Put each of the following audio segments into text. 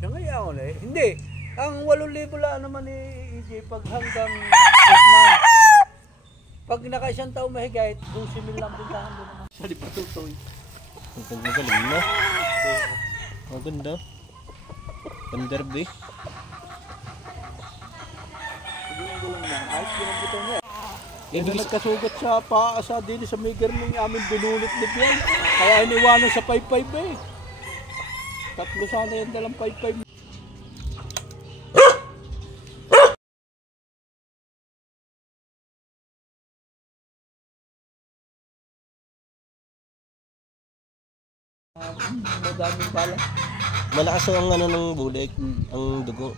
Yung ngayon eh. Hindi. Ang 8,000 lang naman ni EJ pag hanggang 8 months. Pag naka-isang taon mahigit, 12,000 lang bintahan doon naman. Sa di patutoy. Ang magaling na. Maganda. Panderby. Gulang lang. Ayos yun ang buto niya. Hindi nagkasugat sa paa sa dili sa miger ng aming binunot ni Bian. Kaya iniwanan sa 5-5 eh. Tatlo sana yan dalang 5-5. Madaming bala. Malakas ang ano ng bulik, ang dugo.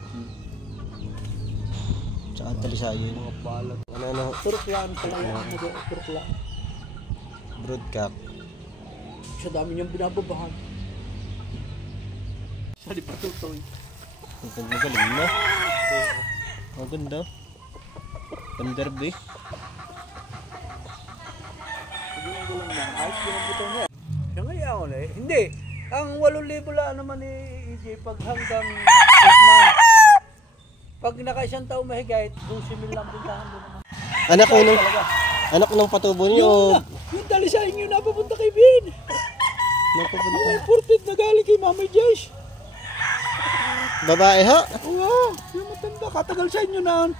Tsaka talisayo yung Bala. ano. Turklan pala yan. Turklan. Broadcock. Sa dami niyang binababahan. Sa di patutoy. Ang magaling na. Maganda. Panderby. Gulang lang. Ayos yun ang buto niya. Yung ngayon eh. Hindi. Ang 8,000 lang naman ni EJ pag hanggang 8 months. Pag naka-isang taon mahigit, 12,000 lang bintahan doon naman. Anak ng patubo niyo. Yung dali sa inyo na papunta kay Bin. Napupunta. Ang imported na galing kay Mama Jess. Babae ha? Oo, yung matanda. Katagal sa inyo na.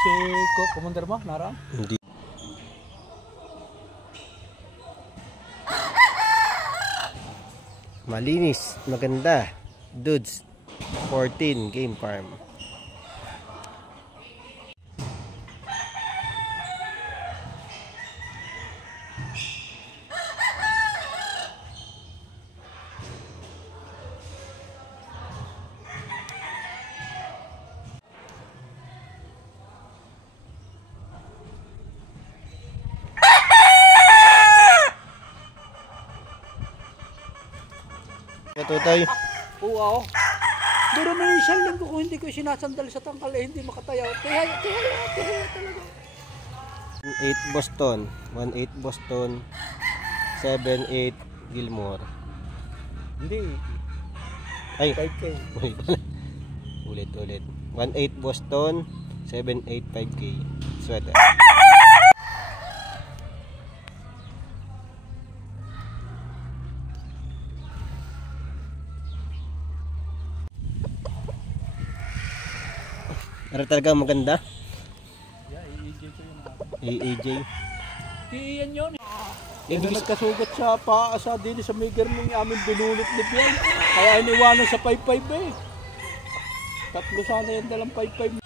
Si Commander mo, narang? Hindi. Malinis, maganda. Dudes 14 game farm. Tutoy. Oo. Duro na yung isang linggo kung hindi ko sinasandal sa tangkal eh, hindi makatayaw. Tihaya talaga. 8 Boston, 1-8 Boston, 7-8 Gilmore. Hindi. Ay, 5K. ulit. 1-8 Boston, 7-8 5K. Sweater. Pero talaga maganda. Yeah, EJ ko yun. EJ. Iyan yun. Hindi nagkasugat sa paa sa dili sa miger ng aming binunot ni Bian. Kaya iniwanan sa 5-5 eh. Tatlo sana yan dalang 5-5.